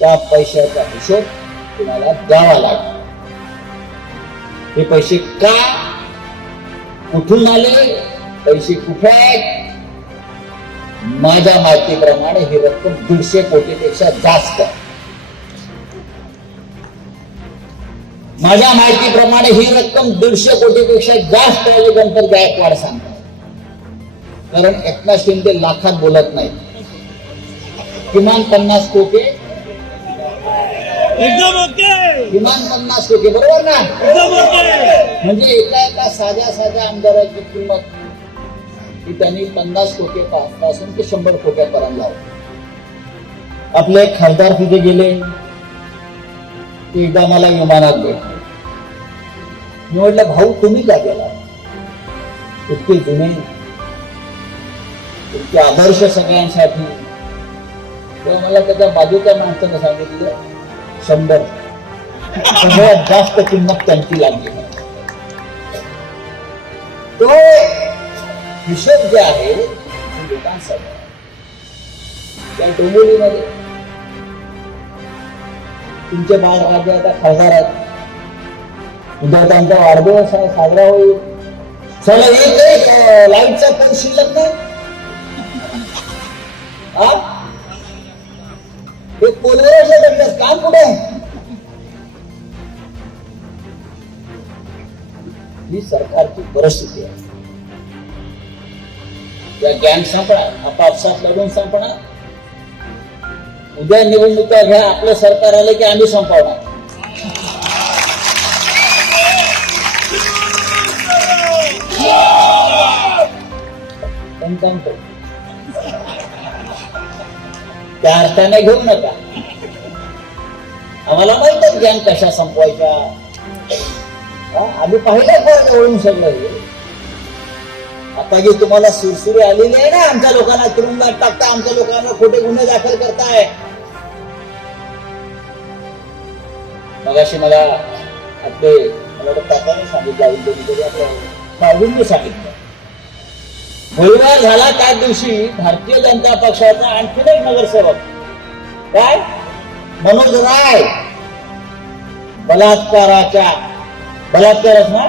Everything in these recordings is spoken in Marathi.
त्या पैशाचा हिशोब तुम्हाला द्यावा लागेल. हे पैसे का? कुठून आले? पैसे कुठे आहेत? माझ्या माहितीप्रमाणे ही रक्कम दीडशे कोटीपेक्षा जास्त आहे. माझ्या माहितीप्रमाणे ही रक्कम दीडशे कोटीपेक्षा जास्त आहे गणपत गायकवाड सांगतात. कारण एकनाथ शिंदे लाखात बोलत नाही किमान पन्नास कोटी एकदम ओके. किमान पन्नास कोटी बरोबर ना? एकदम ओके. म्हणजे एका एका साध्या साध्या आमदाराची किंमत ही त्यांनी पन्नास कोटी पासून ते शंभर कोट्यापर्यंत लावली. आपले खासदार तिथे गेले. एकदा मला विमानात भेटले. मी म्हटलं भाऊ तुम्ही का गेला? इतके जुने इतके आदर्श सगळ्यांसाठी. तेव्हा मला त्याच्या बाजूच्या माणसानं सांगितलं शंभर. सगळ्यात जास्त किंमत त्यांची लागली. तो हिशोब जे आहे तो त्या डोंबिवलीमध्ये. तुमचे बाळराजे आता खासदार आहेत उद्या त्यांचा वाढदिवस आहे साजरा होईल. चला एक एक लाईटचा पण शिल्लक नाही. दंडात काम कुठे? ही सरकारची परिस्थिती आहे या गँग संपणार आपापसात लढून संपणार उद्या निवडणुका घ्या आपलं सरकार आलं की आम्ही संपवणार पण. त्या अर्थाने घेऊ नका. आम्हाला माहीत ज्ञान कशा संपवायच्या. आम्ही पाहिलं फार जवळून सगळं आता जे तुम्हाला सुरसुरी आलेली आहे ना आमच्या लोकांना तुरुंगात टाकता आमच्या लोकांना खोटे गुन्हे दाखल करताय. मगाशी मला आपले मला सांगितलं अजून सांगितलं. गोळीबार झाला त्या दिवशी भारतीय जनता पक्षाचा आणखीन एक नगरसेवक. काय? मनोज राय. बलात्काराच्या बलात्कारच ना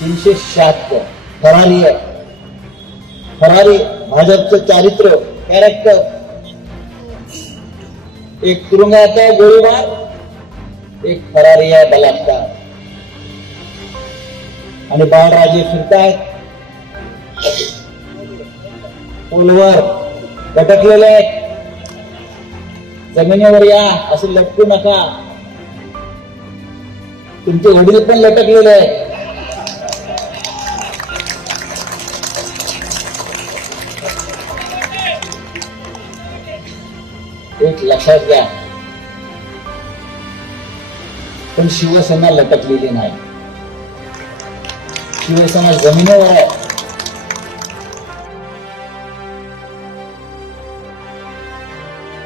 तीनशे शहात्तर. फरारी आहे. फरारी भाजपचं चारित्र्य कॅरेक्टर एक तुरुंगात आहे गोळीबार एक फरारी आहे बलात्कार. आणि बाळराजे फिरतायत. पोलवर भटकलेले जमिनीवर या असं लटकू नका. तुमचे वडील पण लटकलेले एक लक्षात घ्या. पण शिवसेना लटकलेली नाही. शिवसेना जमिनीवर आहे.